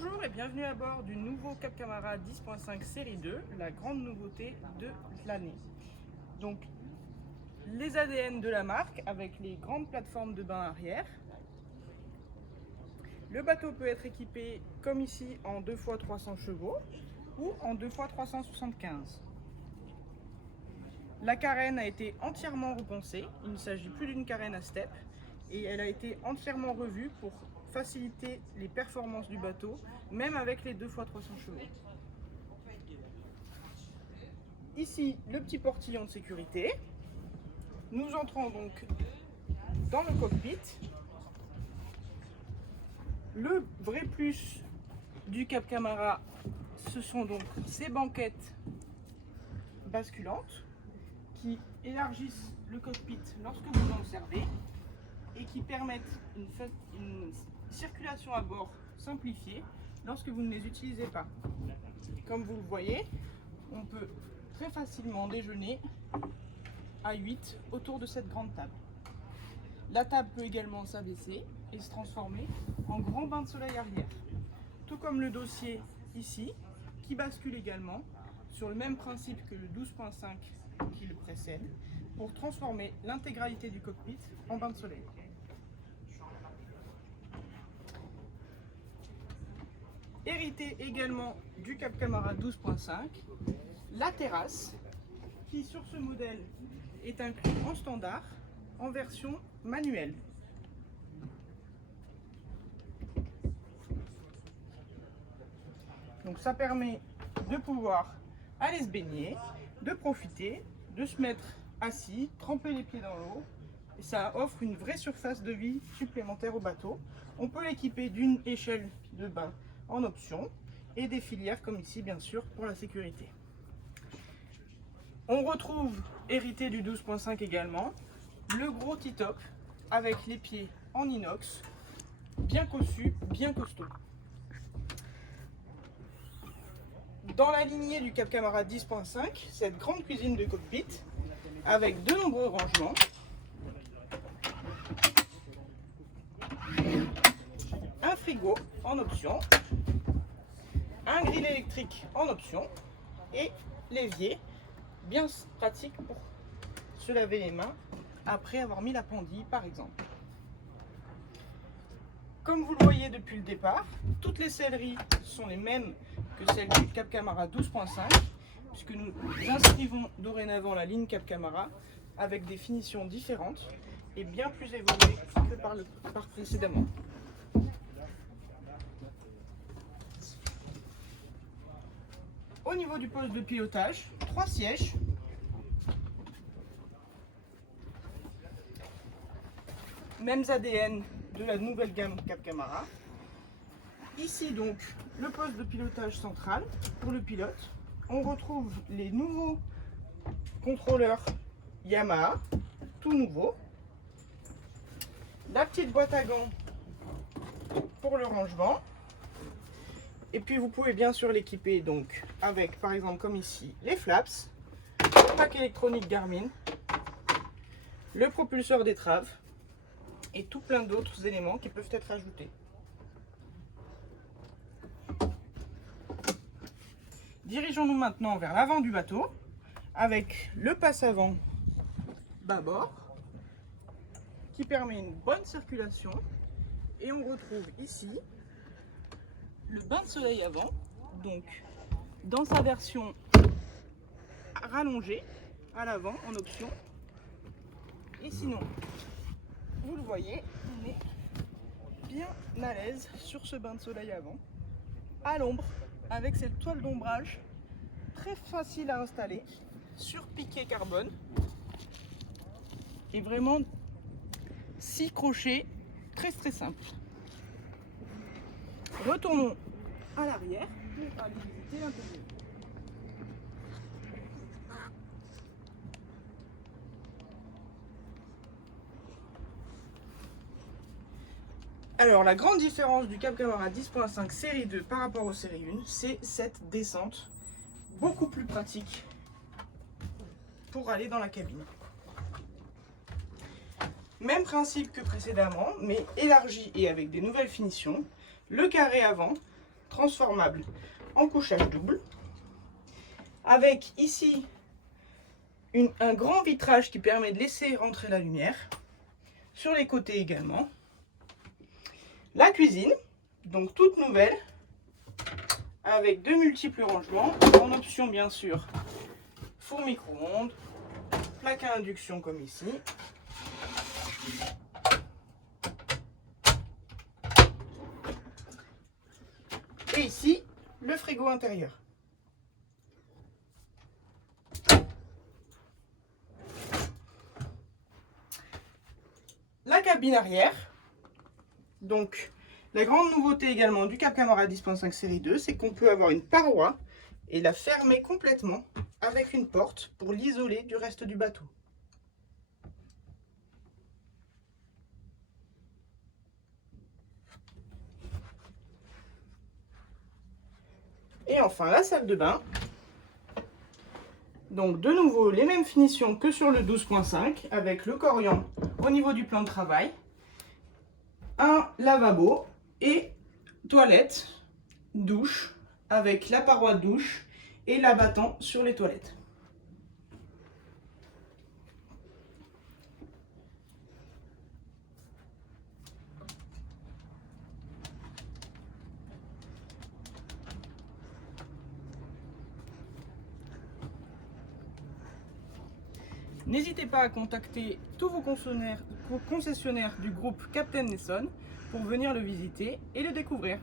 Bonjour et bienvenue à bord du nouveau Cap Camara 10.5 série 2, la grande nouveauté de l'année. Donc les ADN de la marque avec les grandes plateformes de bain arrière. Le bateau peut être équipé comme ici en 2x300 chevaux ou en 2x375. La carène a été entièrement repensée, il ne s'agit plus d'une carène à step et elle a été entièrement revue pour faciliter les performances du bateau, même avec les 2x300 chevaux. Ici, le petit portillon de sécurité. Nous entrons donc dans le cockpit. Le vrai plus du Cap Camara, ce sont donc ces banquettes basculantes qui élargissent le cockpit lorsque vous en servez et qui permettent une circulation à bord simplifiée lorsque vous ne les utilisez pas. Comme vous le voyez, on peut très facilement déjeuner à 8 autour de cette grande table. La table peut également s'abaisser et se transformer en grand bain de soleil arrière. Tout comme le dossier ici, qui bascule également sur le même principe que le 12.5 qui le précède, pour transformer l'intégralité du cockpit en bain de soleil. Hérité également du Cap Camara 12.5, la terrasse, qui sur ce modèle est inclus en standard, en version manuelle. Donc ça permet de pouvoir aller se baigner, de profiter, de se mettre assis, tremper les pieds dans l'eau. Et ça offre une vraie surface de vie supplémentaire au bateau. On peut l'équiper d'une échelle de bain en option et des filières comme ici bien sûr pour la sécurité. On retrouve, hérité du 12.5 également, le gros T-top avec les pieds en inox, bien cossus, bien costaud. Dans la lignée du Cap Camara 10.5, cette grande cuisine de cockpit avec de nombreux rangements, un frigo en option, un grill électrique en option et l'évier bien pratique pour se laver les mains après avoir mis la pendille par exemple. Comme vous le voyez depuis le départ, toutes les selleries sont les mêmes que celles du Cap Camara 12.5 puisque nous inscrivons dorénavant la ligne Cap Camara avec des finitions différentes et bien plus évoluées que par précédemment. Au niveau du poste de pilotage, 3 sièges. Mêmes ADN de la nouvelle gamme Cap Camara. Ici donc le poste de pilotage central pour le pilote. On retrouve les nouveaux contrôleurs Yamaha, tout nouveau. La petite boîte à gants pour le rangement. Et puis vous pouvez bien sûr l'équiper donc avec par exemple comme ici les flaps, le pack électronique Garmin, le propulseur d'étrave et tout plein d'autres éléments qui peuvent être ajoutés. Dirigeons-nous maintenant vers l'avant du bateau avec le passe-avant bâbord qui permet une bonne circulation et on retrouve ici le bain de soleil avant, donc dans sa version rallongée à l'avant en option. Et sinon, vous le voyez, on est bien à l'aise sur ce bain de soleil avant, à l'ombre, avec cette toile d'ombrage très facile à installer, sur piqué carbone, et vraiment 6 crochets très simples. Retournons à l'arrière pour aller visiter l'intérieur. Alors la grande différence du Cap Camara 10.5 série 2 par rapport aux série 1, c'est cette descente beaucoup plus pratique pour aller dans la cabine. Même principe que précédemment, mais élargi et avec des nouvelles finitions. Le carré avant transformable en couchage double, avec ici un grand vitrage qui permet de laisser rentrer la lumière, sur les côtés également. La cuisine, donc toute nouvelle, avec de multiples rangements, en option bien sûr four micro-ondes, plaque à induction comme ici. Et ici, le frigo intérieur. La cabine arrière. Donc, la grande nouveauté également du Cap Camara 10.5 série 2, c'est qu'on peut avoir une paroi et la fermer complètement avec une porte pour l'isoler du reste du bateau. Et enfin, la salle de bain. Donc, de nouveau, les mêmes finitions que sur le 12.5 avec le Corian au niveau du plan de travail, un lavabo et toilette, douche avec la paroi de douche et l'abattant sur les toilettes. N'hésitez pas à contacter tous vos concessionnaires du groupe Captain Nesson pour venir le visiter et le découvrir.